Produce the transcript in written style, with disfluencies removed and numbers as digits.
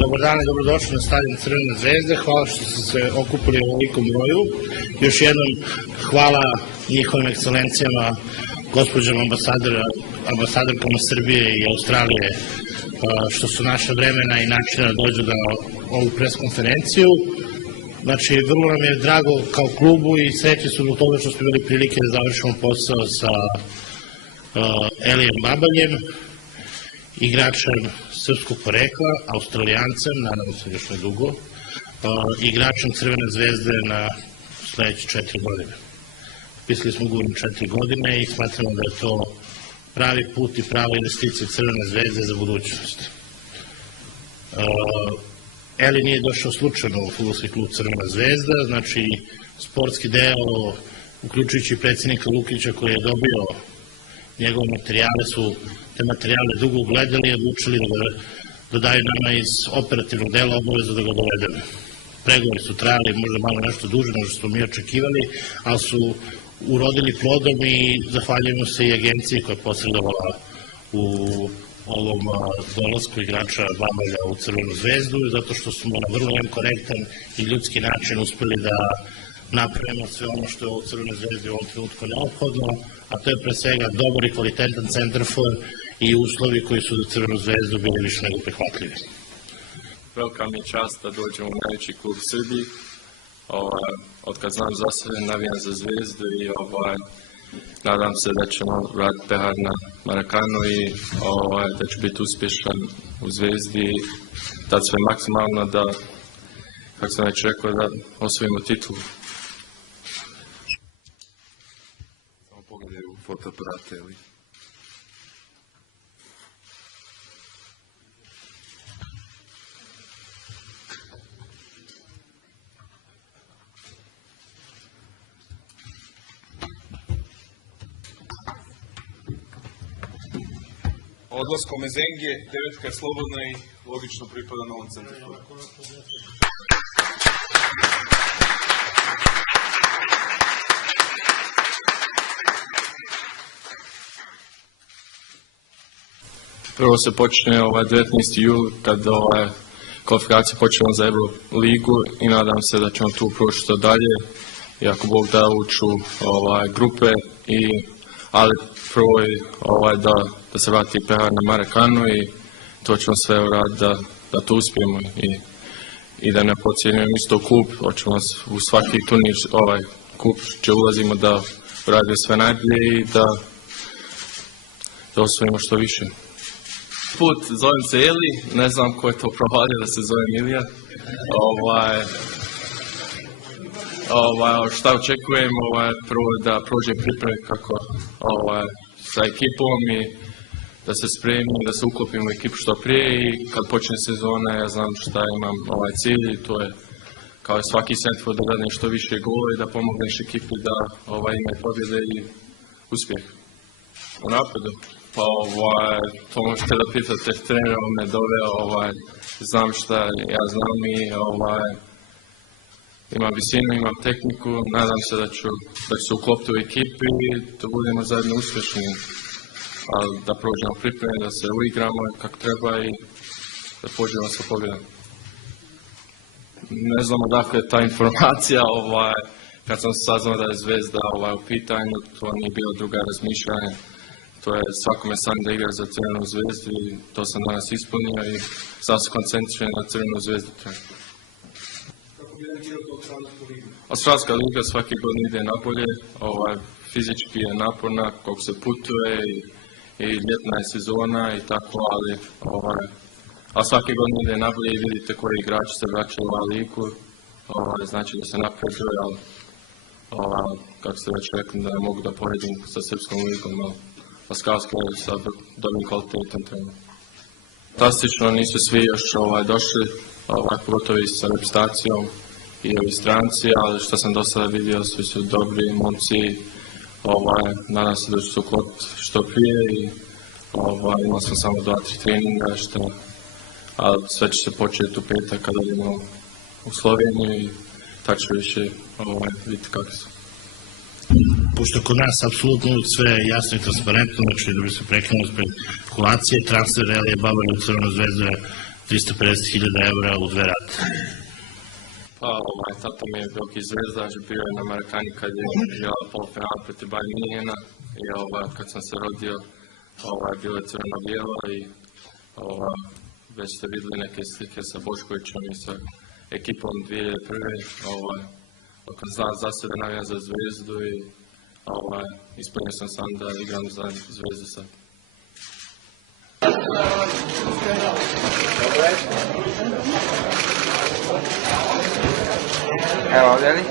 Dobar dan i dobrodošli na stadion Crvene zvezde. Hvala što ste se okupili u ovolikom broju. Još jednom hvala njihovim ekscelencijama, gospođama ambasadorkama Srbije i Australije što su našle vremena i načina da dođu na ovu preskonferenciju. Znači, vrlo nam je drago kao klubu i srećni su zbog toga što smo imali prilike da završimo posao sa Elijem Babaljem, igračem srpskog porekla, Australijancem, nadam se još nedugo, igračem Crvene zvezde na sledeće 4 godine. Pisali smo ugovor na 4 godine i smatramo da je to pravi put i prava investicija Crvene zvezde za budućnost. Eli nije došao slučajno u fudbalski klub Crvena zvezda, znači sportski deo, uključujući predsjednika Lukića koji je dobio njegove materijale, su te materijale dugo ugledali i odlučili da daju nama iz operativnog dela obavezu da ga dovedemo. Pregovori su trajali možda malo nešto duže nego što smo mi očekivali, ali su urodili plodom i zahvaljujemo se i agenciji koja je posredovala u ovom dolasku igrača Babalja u Crvenu zvezdu, zato što smo na vrlo korektan i ljudski način uspeli da napravimo sve ono što je u Crvenoj zvezdi u ovom trenutku neophodno, a to je pre svega dobar i kvalitetan centarfor i uslovi koji su za Crvenu zvezdu bili više nego prihvatljivi. Velika mi je čast da dođem u najveći klub u Srbiji. Od kad znam za sebe, navijam za Zvezdu i nadam se da ćemo vratiti pehar na Marakanu i da ću biti uspješan u Zvezdi i dati sve maksimalno da, kako sam već rekao, da osvojimo titulu. Samo pogledaj u fotoaparate, ili? Odlaskom Mezenge, devetka je slobodna i logično pripada novom centarforu. Prvo se počne 19. jul kad kvalifikacije počnemo za Euroligu i nadam se da ćemo tu proći što dalje i ako Bog da uđu grupe ali prvo je da se vrati pehar na Marakanu i to ćemo sve uraditi da to uspijemo i da ne podcijenimo isto klub, hoćemo u svaki turnir klub će ulazimo da uradimo sve najbolje i da osvojimo što više. Put zovem se Eli, ne znam ko je to provalio da se zove Milija. Šta očekujem, prvo da prođe pripreme kako sa ekipom i da se spremim, da se uklopim u ekipu što prije i kad počne sezona ja znam šta imam cilj i to je kao i svaki centarfor da dadne što više gola i da pomogneš ekipi da imaju pobjede i uspjeh. U napadu, pa to možete da pitate trenera, on me doveo, znam šta ja znam i imam visinu, imam tehniku, nadam se da ću se uklopiti u ekipi i da budemo zajedno uspješni. Ali da prođemo pripreme, da se uigramo kako treba i da pođemo sa pobjedom. Ne znam odakle je ta informacija, kad sam saznao da je Zvezda u pitanju, to nije bilo druga razmišljanja. To je svakome sam da igra za Crvenu zvezdu i to sam danas ispunio i sad se koncentriram na Crvenu zvezdu. Australska liga svake godine ide nabolje, fizički je naporna, koliko se putuje i ljetna je sezona i tako, ali svake godine ide nabolje i vidite koji igrači se vraćaju u ligu, znači da se napreduje, ali kako ste već rekli da ne mogu da poredim sa srpskom ligom, ali Australska je sad dobrim kvalitetom trener. Fantastično, nisu svi još došli, pogotovo i sa reprezentacijom i ovi stranci, ali što sam do sada vidio, svi su dobri momci, nadam se da ću se uklopiti što prije i imao sam samo 2-3 treninga, ali sve će se početi u petak kada idemo u Sloveniju i tako ću više vidjeti kako su. Pošto kod nas apsolutno sve jasno i transparentno, znači da bi se prekinuo spred spekulacije, transfer Elija Babalja u Crvenu zvezdu je 350.000 evra u 2 rate. Pa, tata mi je veliki zvezdaš, bio je na Amerikani kad je igrala polufinale protiv Bayern Münchena i kad sam se rodio, bilo je crveno-bijelo i već ste vidjeli neke slike sa Boškovićem i sa ekipom 2001. Kad za sebe navijam za Zvezdu i ispunio sam sam da igram za Zvezdu sad. Evo ovdje li?